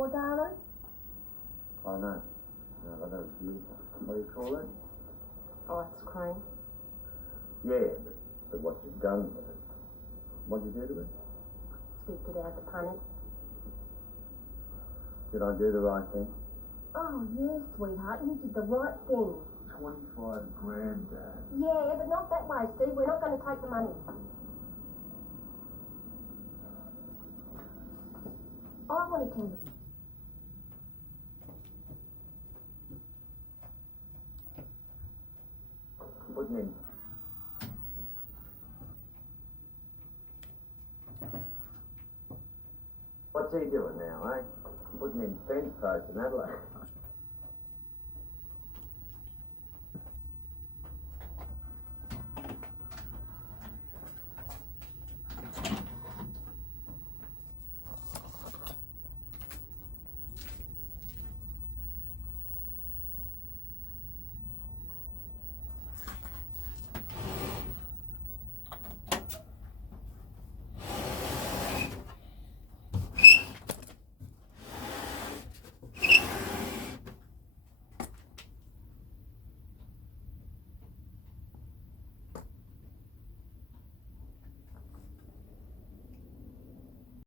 before, darling? I know. No, that was beautiful. What do you call that? Ice cream. Yeah, but what you've done with it. What'd you do to it? Scooped it out the punnet. Did I do the right thing? Oh, yes, sweetheart, you did the right thing. 25 grand, Dad. Yeah, but not that way, Steve. We're not going to take the money. I want to tell you. Putting in. What's he doing now, eh? Putting in fence posts in Adelaide.